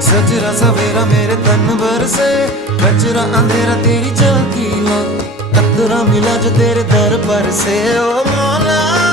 सजरा सवेरा मेरे तन भर से, कचरा अंधेरा तेरी झांकी ला, कतरा मिला जो तेरे दर पर से। ओ मौला